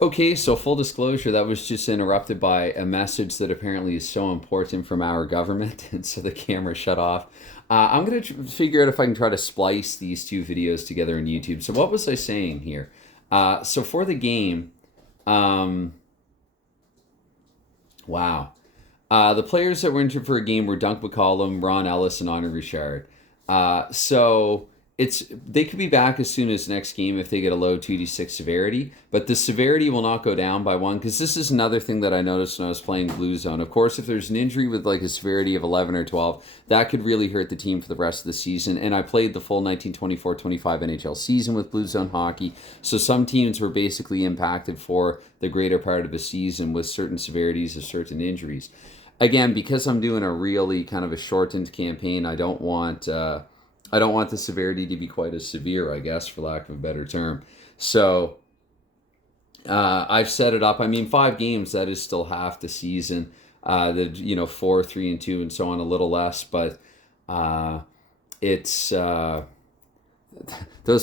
Okay, so full disclosure, that was just interrupted by a message that apparently is so important from our government, and so the camera shut off. I'm going to figure out if I can try to splice these two videos together on YouTube. So, what was I saying here? So, for the game, um, wow. The players that were injured for a game were Dunk McCollum, Ron Ellis, and Honor Richard. So they could be back as soon as next game if they get a low 2d6 severity, but the severity will not go down by one because this is another thing that I noticed when I was playing Blue Zone. Of course, if there's an injury with like a severity of 11 or 12, that could really hurt the team for the rest of the season. And I played the full 1924-25 NHL season with Blue Zone hockey, so some teams were basically impacted for the greater part of the season with certain severities of certain injuries. Again, because I'm doing a really kind of a shortened campaign, I don't want the severity to be quite as severe, I guess, for lack of a better term. So I've set it up. I mean, 5 games, that is still half the season. Four, 3, and 2, and so on, a little less, but it's those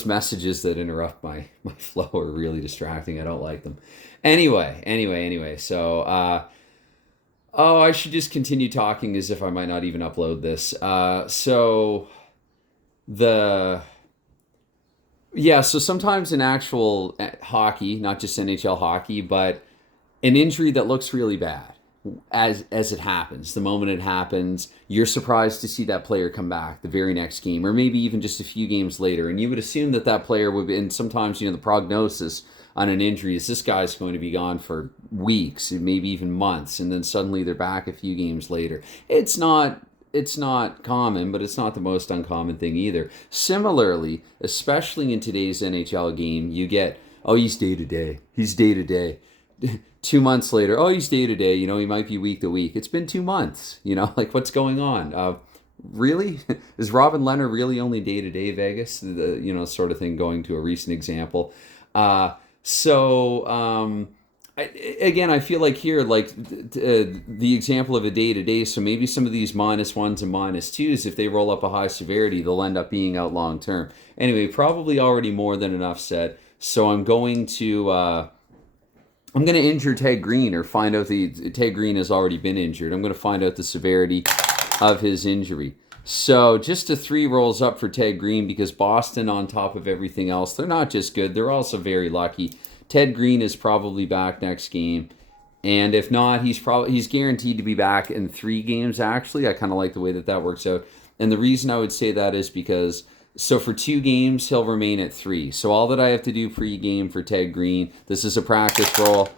messages that interrupt my flow are really distracting. I don't like them. Anyway. So oh, I should just continue talking as if I might not even upload this. So the yeah, so sometimes in actual hockey, not just NHL hockey, but an injury that looks really bad as it happens, the moment it happens, you're surprised to see that player come back the very next game, or maybe even just a few games later, and you would assume that that player would be. And sometimes the prognosis on an injury is this guy's going to be gone for weeks, maybe even months, and then suddenly they're back a few games later. It's not common, but it's not the most uncommon thing either. Similarly, especially in today's NHL game, you get, oh, he's day to day. He's day to day. 2 months later, oh, he's day to day. He might be week to week. It's been 2 months. Like what's going on? Really? Is Robin Leonard really only day to day Vegas? Sort of thing, going to a recent example. So, again, I feel like here, like the example of a day to day. So maybe some of these -1s and -2s, if they roll up a high severity, they'll end up being out long term. Anyway, probably already more than enough said. So I'm going to injure Ted Green, or find out Ted Green has already been injured. I'm going to find out the severity of his injury. So just a 3 rolls up for Ted Green, because Boston, on top of everything else, they're not just good, they're also very lucky. Ted Green is probably back next game, and if not, he's guaranteed to be back in 3 games. Actually, I kind of like the way that works out. And the reason I would say that is because, so for 2 games, he'll remain at 3. So all that I have to do pre-game for Ted Green, this is a practice roll,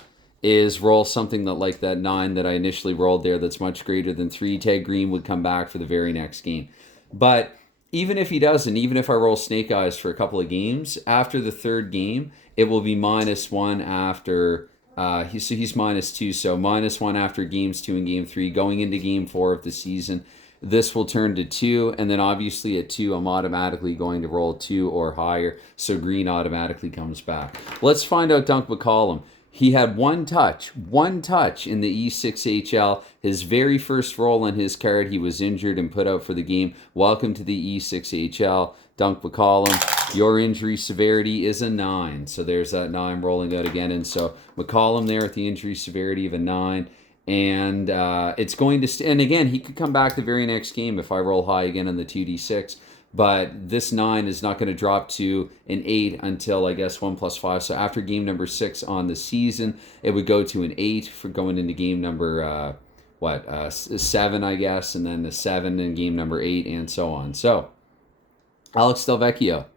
is roll something that, like that 9 that I initially rolled there, that's much greater than 3. Ted Green would come back for the very next game. But even if he doesn't, even if I roll snake eyes for a couple of games, after the 3rd game, it will be -1 after. He's -2, so -1 after games 2 and game 3, going into game 4 of the season. This will turn to 2, and then obviously at 2, I'm automatically going to roll 2 or higher, so Green automatically comes back. Let's find out Dunk McCollum. He had one touch in the E6HL. His very first roll on his card, he was injured and put out for the game. Welcome to the E6HL, Dunk McCollum. Your injury severity is a 9. So there's that 9 rolling out again. And so McCollum there at the injury severity of a 9. And it's going to, and again, he could come back the very next game if I roll high again on the 2d6. But this 9 is not going to drop to an 8 until, I guess, 1 + 5. So after game number 6 on the season, it would go to an 8 for going into game number 7, I guess, and then the 7 in game number 8, and so on. So Alex Delvecchio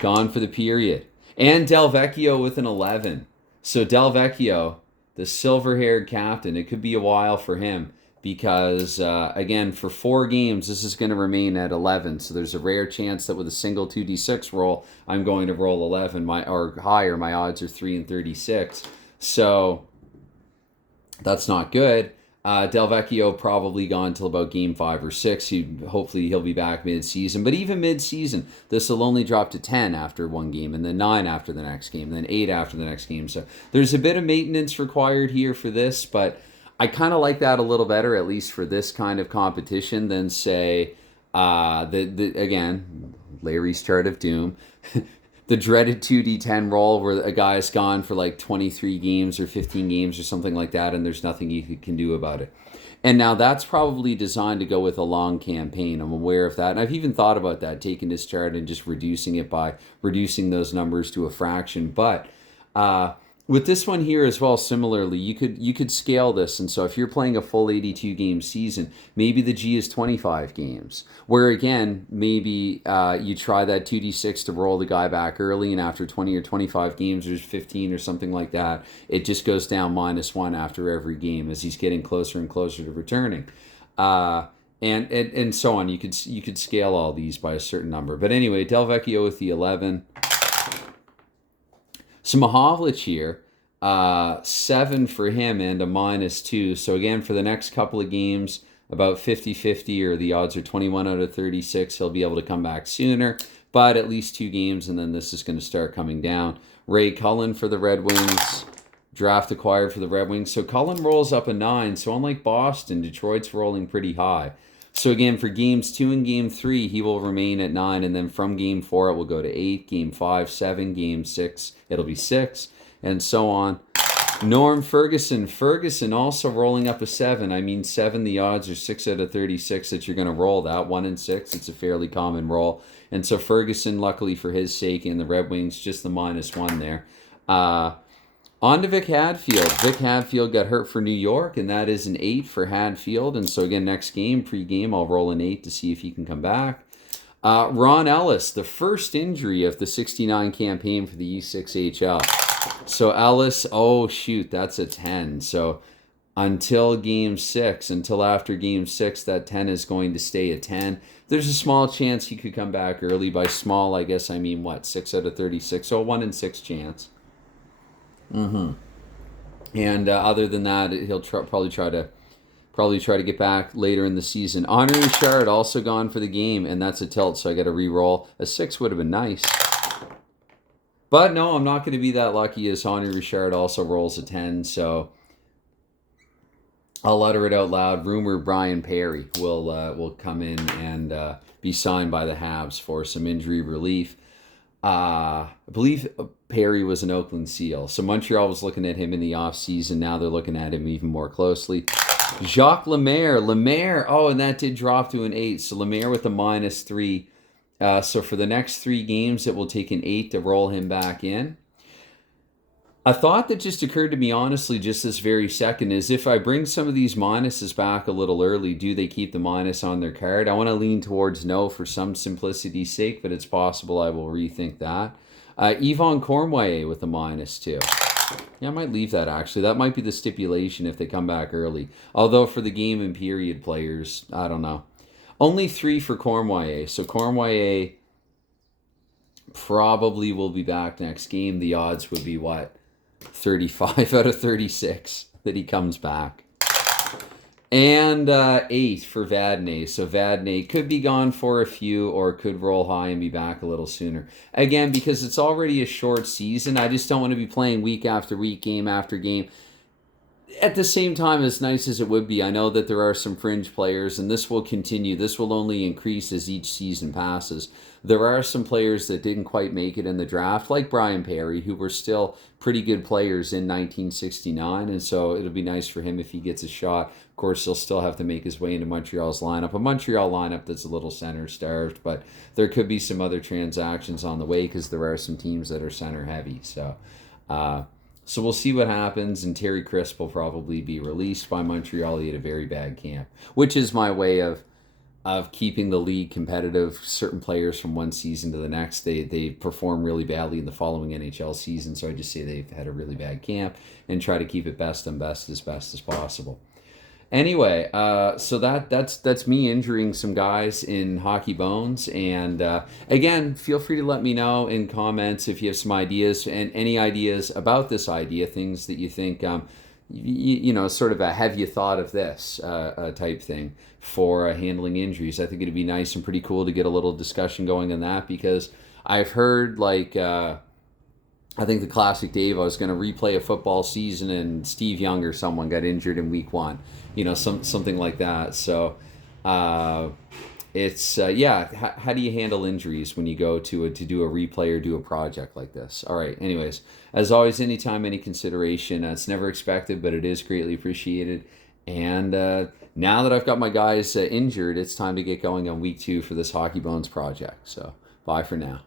gone for the period, and Delvecchio with an 11. So Delvecchio, the silver-haired captain, it could be a while for him, because again, for 4 games, this is going to remain at 11. So there's a rare chance that with a single 2d6 roll, I'm going to roll 11 or higher. My odds are 3 in 36. So that's not good. Delvecchio probably gone till about game 5 or 6. Hopefully he'll be back mid-season. But even mid-season, this will only drop to 10 after 1 game, and then 9 after the next game, and then 8 after the next game. So there's a bit of maintenance required here for this, but I kind of like that a little better, at least for this kind of competition, than, say, again, Larry's Chart of Doom. the dreaded 2d10 roll where a guy's gone for like 23 games or 15 games or something like that, and there's nothing you can do about it. And now that's probably designed to go with a long campaign. I'm aware of that. And I've even thought about that, taking this chart and just reducing it by reducing those numbers to a fraction. But with this one here as well, similarly, you could scale this. And so if you're playing a full 82 game season, maybe the G is 25 games. Where again, maybe you try that 2d6 to roll the guy back early, and after 20 or 25 games or 15 or something like that, it just goes down -1 after every game as he's getting closer and closer to returning. And so on. You could scale all these by a certain number. But anyway, Del Vecchio with the 11. So Mahovlich here, 7 for him and a -2. So again, for the next couple of games, about 50-50, or the odds are 21 out of 36. He'll be able to come back sooner, but at least 2 games, and then this is going to start coming down. Ray Cullen for the Red Wings, draft acquired for the Red Wings. So Cullen rolls up a 9. So unlike Boston, Detroit's rolling pretty high. So again, for games 2 and game 3, he will remain at 9, and then from game 4, it will go to 8, game 5, 7, game 6, it'll be 6, and so on. Norm Ferguson also rolling up a 7. I mean, 7, the odds are 6 out of 36 that you're going to roll that. 1 and 6, it's a fairly common roll. And so Ferguson, luckily for his sake, and the Red Wings, just the -1 there. On to Vic Hadfield. Vic Hadfield got hurt for New York, and that is an 8 for Hadfield. And so again, next game, pre-game, I'll roll an 8 to see if he can come back. Ron Ellis, the first injury of the 69 campaign for the E6HL. So Ellis, oh shoot, that's a 10. So until game 6, until after game 6, that 10 is going to stay a 10. There's a small chance he could come back early. By small, I guess I mean, 6 out of 36. So a 1 in 6 chance. And other than that, he'll probably try to get back later in the season. Henri Richard also gone for the game, and that's a tilt, so I got to re-roll. A 6 would have been nice. But no, I'm not going to be that lucky, as Henri Richard also rolls a 10, so I'll utter it out loud. Rumor Brian Perry will come in and be signed by the Habs for some injury relief. I believe Perry was an Oakland Seal. So Montreal was looking at him in the offseason. Now they're looking at him even more closely. Jacques Lemaire. Oh, and that did drop to an 8. So Lemaire with a -3. So for the next 3 games, it will take an 8 to roll him back in. A thought that just occurred to me, honestly, just this very second, is if I bring some of these minuses back a little early, do they keep the minus on their card? I want to lean towards no for some simplicity's sake, but it's possible I will rethink that. Yvon Cornway with a -2. Yeah, I might leave that, actually. That might be the stipulation if they come back early. Although for the game and period players, I don't know. Only 3 for Cornway. So Cornway probably will be back next game. The odds would be what? 35 out of 36 that he comes back. And 8 for Vadnais. So Vadnais could be gone for a few, or could roll high and be back a little sooner. Again, because it's already a short season, I just don't want to be playing week after week, game after game. At the same time, as nice as it would be, I know that there are some fringe players, and this will continue. This will only increase as each season passes. There are some players that didn't quite make it in the draft, like Brian Perry, who were still pretty good players in 1969, and so it'll be nice for him if he gets a shot. Of course, he'll still have to make his way into Montreal's lineup. A Montreal lineup that's a little center-starved, but there could be some other transactions on the way because there are some teams that are center-heavy. So we'll see what happens, and Terry Crisp will probably be released by Montreal. He had a very bad camp, which is my way of keeping the league competitive. Certain players from one season to the next, they perform really badly in the following NHL season, so I just say they've had a really bad camp and try to keep it best as possible. Anyway, so that's me injuring some guys in Hockey Bones. And again, feel free to let me know in comments if you have some ideas, and any ideas about this idea, things that you think, you know, sort of a have you thought of this type thing for handling injuries. I think it'd be nice and pretty cool to get a little discussion going on that, because I've heard, like, I think the classic Dave, I was going to replay a football season and Steve Young or someone got injured in week 1. You know, something like that. So it's yeah. How do you handle injuries when you go to do a replay or do a project like this? All right. Anyways, as always, anytime, any consideration, it's never expected, but it is greatly appreciated. And now that I've got my guys injured, it's time to get going on week 2 for this Hockey Bones project. So bye for now.